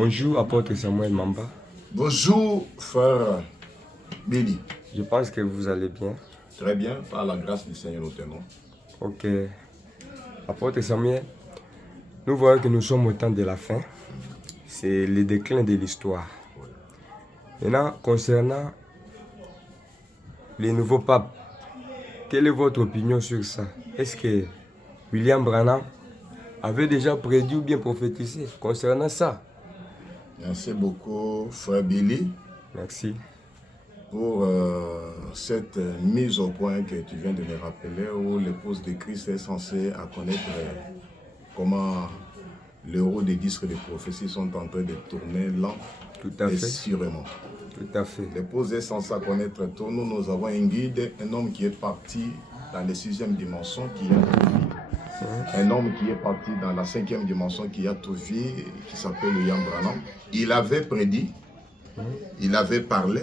Bonjour, apôtre Samuel Mamba. Bonjour, frère Billy. Je pense que vous allez bien. Très bien, par la grâce du Seigneur nous tenons. Ok. Apôtre Samuel, nous voyons que nous sommes au temps de la fin. C'est le déclin de l'histoire. Maintenant, concernant les nouveaux papes, quelle est votre opinion sur ça? Est-ce que William Branham avait déjà prédit ou bien prophétisé concernant ça? Merci beaucoup, frère Billy. Merci. Pour cette mise au point que tu viens de me rappeler, où l'épouse de Christ est censée connaître comment les roues des disques de prophétie sont en train de tourner lent et sûrement. Tout à fait. L'épouse est censée connaître tout. Nous avons un guide, un homme qui est parti dans la 6e dimension, qui a tout vu. Un homme qui est parti dans la 5e dimension, qui a tout vu, qui s'appelle William Branham. Il avait prédit, il avait parlé.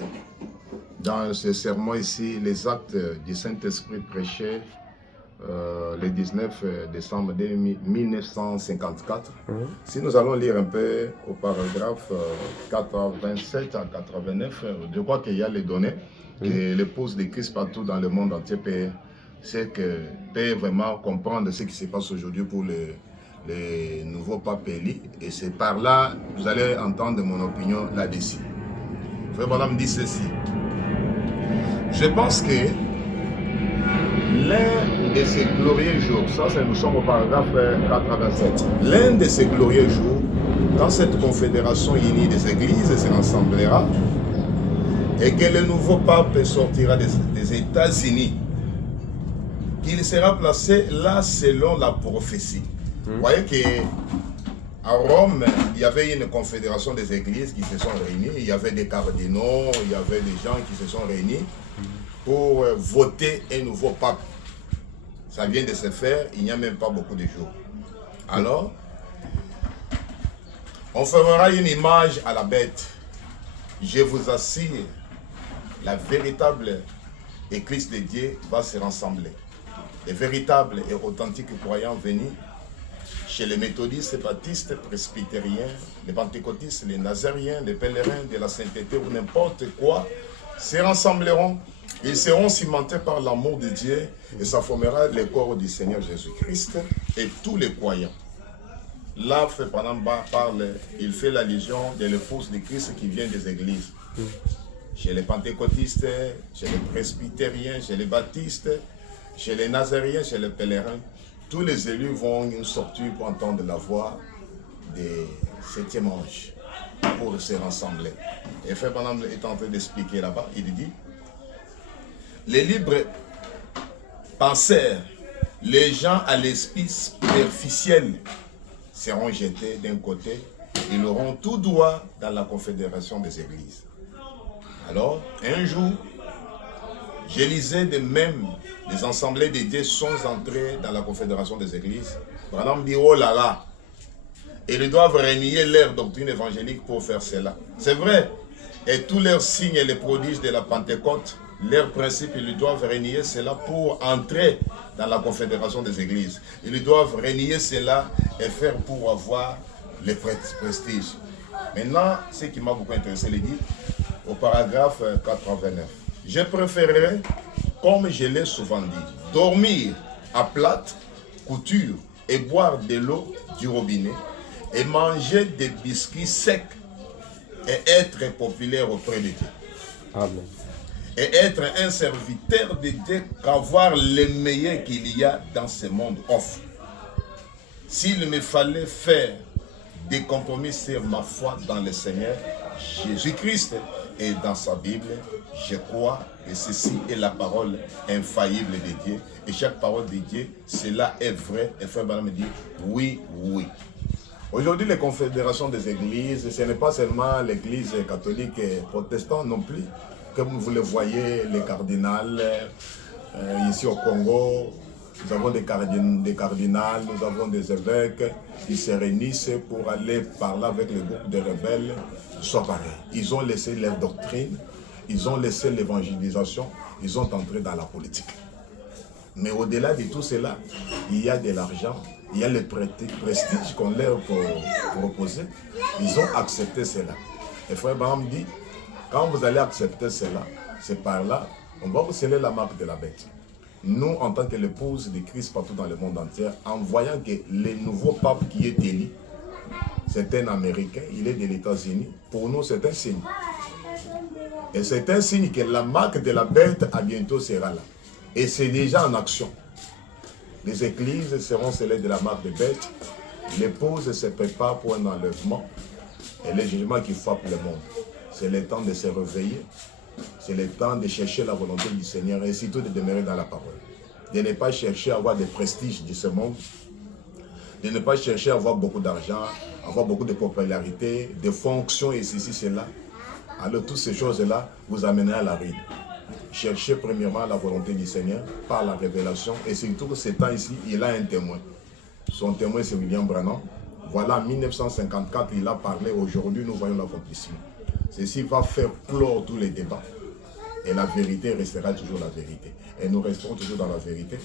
Dans ce sermon ici, les actes du Saint-Esprit prêchés le 19 décembre 1954. Si nous allons lire un peu au paragraphe 87 à 89, je crois qu'il y a les données que l'épouse de Christ partout dans le monde entier peut vraiment comprendre ce qui se passe aujourd'hui pour le nouveau pape Élie. Et c'est par là, vous allez entendre mon opinion là-dessus. Frère Branham dit ceci. Je pense que l'un de ces glorieux jours, ça c'est nous sommes au paragraphe 87, l'un de ces glorieux jours, quand cette confédération unie des églises se rassemblera et que le nouveau pape sortira des États-Unis, qu'il sera placé là selon la prophétie. Vous voyez qu'à Rome, il y avait une confédération des églises qui se sont réunies, il y avait des cardinaux, il y avait des gens qui se sont réunis pour voter un nouveau pape. Ça vient de se faire, il n'y a même pas beaucoup de jours. Alors, on fera une image à la bête. Je vous assure, la véritable Église de Dieu va se rassembler. Les véritables et authentiques croyants venus chez les méthodistes, les baptistes, presbytériens, les pentecôtistes, les nazériens, les pèlerins de la sainteté ou n'importe quoi, se rassembleront. Ils seront cimentés par l'amour de Dieu et ça formera le corps du Seigneur Jésus-Christ et tous les croyants. Là, Frère Branham parle, il fait l'allusion de l'épouse de Christ qui vient des églises. Chez les pentecôtistes, chez les presbytériens, chez les baptistes, chez les nazériens, chez les pèlerins, tous les élus vont sortir pour entendre la voix des 7e anges pour se rassembler. Et Frère Branham est en train d'expliquer là-bas, il dit, les libres penseurs, les gens à l'esprit superficiel seront jetés d'un côté, ils auront tout droit dans la confédération des églises. Alors, un jour, je lisais de même, les assemblées de Dieu sont entrées dans la confédération des églises. Branham dit, oh là là, ils doivent renier leur doctrine évangélique pour faire cela. C'est vrai, et tous leurs signes et les prodiges de la Pentecôte, leurs principes, ils doivent renier cela pour entrer dans la confédération des églises. Ils doivent renier cela et faire pour avoir les prestiges. Maintenant, ce qui m'a beaucoup intéressé, il dit au paragraphe 89. Je préférerais, comme je l'ai souvent dit, dormir à plate couture et boire de l'eau du robinet et manger des biscuits secs et être populaire auprès de Dieu. Amen. Et être un serviteur de Dieu qu'avoir le meilleur qu'il y a dans ce monde offre. S'il me fallait faire des compromis sur ma foi dans le Seigneur Jésus-Christ et dans sa Bible, je crois que ceci est la parole infaillible de Dieu. Et chaque parole de Dieu, cela est vrai. Et Frère Branham me dit, oui, oui. Aujourd'hui, les confédérations des églises, ce n'est pas seulement l'église catholique et protestante non plus. Comme vous le voyez, les cardinals, ici au Congo, nous avons des cardinals, nous avons des évêques qui se réunissent pour aller parler avec le groupe de rebelles. Soit pareil. Ils ont laissé leur doctrine, ils ont laissé l'évangélisation, ils sont entrés dans la politique. Mais au-delà de tout cela, il y a de l'argent, il y a le prestige qu'on leur proposait. Ils ont accepté cela. Et frère Branham dit, quand vous allez accepter cela, c'est par là, on va vous sceller la marque de la bête. Nous, en tant que l'épouse de Christ partout dans le monde entier, en voyant que le nouveau pape qui est élu, c'est un Américain, il est des États-Unis, pour nous c'est un signe. Et c'est un signe que la marque de la bête à bientôt sera là. Et c'est déjà en action. Les églises seront scellées de la marque de bête. L'épouse se prépare pour un enlèvement. Et le jugement qui frappe le monde. C'est le temps de se réveiller. C'est le temps de chercher la volonté du Seigneur et surtout de demeurer dans la parole. De ne pas chercher à avoir des prestiges de ce monde. De ne pas chercher à avoir beaucoup d'argent, avoir beaucoup de popularité, de fonctions et ceci, cela. Alors toutes ces choses-là vous amèneront à la ruine. Cherchez premièrement la volonté du Seigneur par la révélation. Et surtout, ce temps ici, il a un témoin. Son témoin, c'est William Branham. Voilà, en 1954, il a parlé. Aujourd'hui, nous voyons l'accomplissement. Ceci va faire clore tous les débats. Et la vérité restera toujours la vérité. Et nous resterons toujours dans la vérité.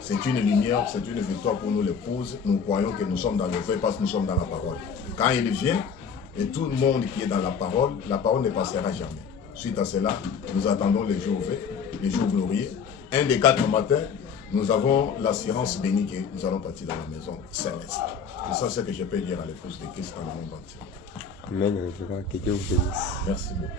C'est une lumière, c'est une victoire pour nous l'épouses. Nous croyons que nous sommes dans le vrai parce que nous sommes dans la parole. Quand il vient, et tout le monde qui est dans la parole ne passera jamais. Suite à cela, nous attendons les jours V, les jours glorieux. Un des 4 matins, nous avons l'assurance bénie que nous allons partir dans la maison céleste. Et ça, c'est ce que je peux dire à l'épouse de Christ dans le monde entier. Amen. Que Dieu vous bénisse. Merci beaucoup.